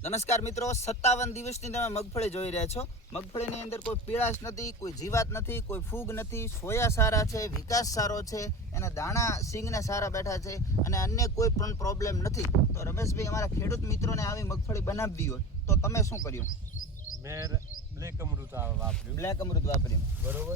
નમસ્કાર મિત્રો, 57 દિવસની તમે મગફળી જોઈ રહ્યા છો. મગફળીની અંદર કોઈ પીળાશ નથી, કોઈ જીવાત નથી, કોઈ ફૂગ નથી, સોયા સારા છે, વિકાસ સારો છે, એના દાણા સિંગને સારા બેઠા છે અને અન્ય કોઈ પણ પ્રોબ્લેમ નથી. તો રમેશભાઈ, અમારા ખેડૂત મિત્રોને આવી મગફળી બનાવવી હોય તો તમે શું કર્યું? મેં બ્લેક અમૃત વાપર્યું. બ્લેક અમૃત વાપર્યું,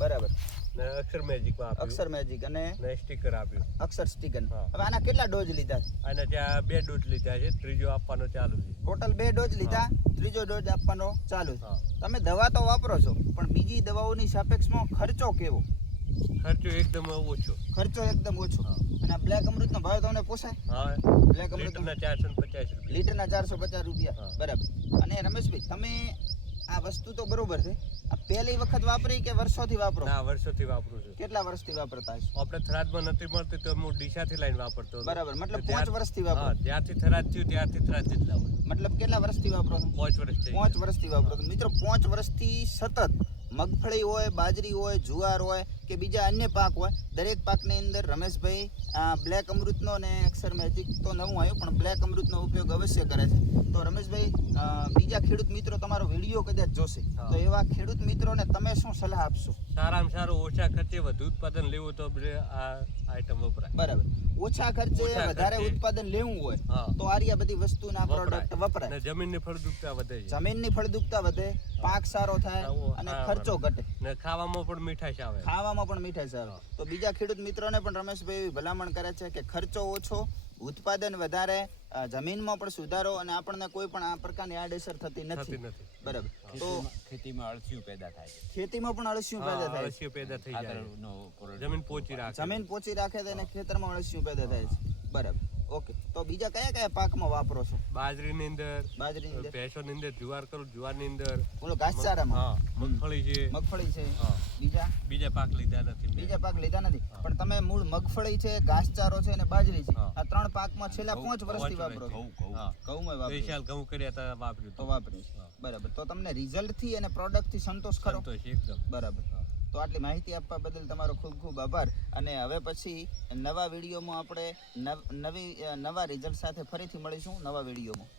બરાબર. ને અક્ષર મેજિક વાપર્યું. અક્ષર મેજિક અને સ્ટીકર આપ્યું. અક્ષર સ્ટીકર. હા. હવે આના કેટલા ડોઝ લીધા? અને ત્યાં 2 ડોઝ લીધા છે, ત્રીજો આપવાનો ચાલુ છે. ટોટલ 2 ડોઝ લીધા, ત્રીજો ડોઝ આપવાનો ચાલુ છે. હા. તમે દવા તો વાપરો છો, પણ બીજી દવાઓની સાપેક્ષમાં ખર્ચો કેવો? ખર્ચો એકદમ ઓછો. ખર્ચો એકદમ ઓછો. હા. અને બ્લેક અમૃતનો ભાવ તમને પોસાય? હા, બ્લેક અમૃત લીટરના 450 રૂપિયા. લીટરના 450 રૂપિયા. હા. બરાબર. અને રમેશભાઈ, તમે આ વસ્તુ તો બરોબર છે, આ પહેલી વખત વાપરી કે વર્ષોથી વાપરો? ના, વર્ષોથી વાપરું છું. કેટલા વર્ષથી વાપરતા હશો? આપણે થરાદમાં નથી મળતી તો હું ડીસાથી લઈને વાપરતો હતો. બરાબર, મતલબ તો 5 વર્ષથી વાપરો? હા, જ્યારથી થરાદ થયું ત્યારથી થરાદથી જ લાવું. મતલબ કેટલા વર્ષથી વાપરો છો? 5 વર્ષ થઈ 5 વર્ષથી વાપરો છો. મિત્રો, 5 વર્ષથી સતત મગફળી હોય, બાજરી હોય, જુવાર હોય કે બીજા અન્ય પાક હોય, દરેક પાકની અંદર રમેશભાઈ બ્લેક અમૃતનો અને અક્ષર મેજિક તો નવું આવ્યું પણ બ્લેક અમૃતનો ઉપયોગ અવશ્ય કરે છે. તો રમેશભાઈ, બીજા ખેડૂત મિત્રો તમારો વિડીયો કદાચ જોશે તો એવા ખેડૂત મિત્રોને તમે શું સલાહ આપશો? સારામાં સારું ઓછા ખર્ચે વધુ ઉત્પાદન લેવું તો આ આઈટમ વપરાય. બરાબર. ઓછા ખર્ચે ઓછા વધારે ખર્ચે ઉત્પાદન લેવું હોય હા. તો આ બધી વસ્તુના પ્રોડક્ટ વપરાય. ને જમીનની ફળદ્રુપતા વધે છે. જમીનની ફળદ્રુપતા વધે, પાક સારો થાય અને ખર્ચો ઘટે. ને ખાવામાં પણ મીઠાશ આવે. ખાવામાં પણ મીઠાશ આવે. તો બીજા ખેડૂત મિત્રોને પણ રમેશભાઈ ભલામણ કરે છે કે ખર્ચો ઓછો, ઉત્પાદન વધારે, જમીનમાં પણ સુધારો અને આપણને કોઈ પણ આ પ્રકારની આડઅસર થતી નથી. બરાબર. તો ખેતીમાં અળસિયું પેદા થાય છે. ખેતીમાં પણ અળસિયું પેદા થાય છે. અળસિયું પેદા થઈ જાય. ખાતરનો પૂરો જમીન પોચી રાખે. જમીન પોચી રાખે છે અને ખેતરમાં અળસિયું પેદા થાય છે. બરાબર. ઓકે. તો બીજા કયા કયા પાકમાં વાપરો છો? બાજરીની અંદર, બાજરીની અંદર, ભેંસોની અંદર, જુવાર કરું, જુવારની અંદર, ઓલો ઘાસચારામાં, હા, મગફળી છે. મગફળી છે. હા. બીજા પાક લીધા નથી મેં. બીજા પાક લીધા નથી, હા. પણ તમે મૂળ મગફળી છે, ઘાસચારો છે અને બાજરી છે, હા. આ 3 પાકમાં છેલ્લા 5 વર્ષથી વાપરો છો? હા. ઘઉંમાં ગઈ વાપરો સાલ ઘઉં કર્યા હતા, વાપર્યું તો વાપર્યું છે. હા. બરાબર. તો તમને રિઝલ્ટ થી અને પ્રોડક્ટ થી સંતોષ ખરો? સંતોષ એકદમ. બરાબર. હા. તો આટલી માહિતી આપવા બદલ તમારો ખૂબ ખૂબ આભાર. અને હવે પછી નવા વિડીયોમાં આપણે નવા રિઝલ્ટ સાથે ફરીથી મળીશું નવા વિડીયોમાં.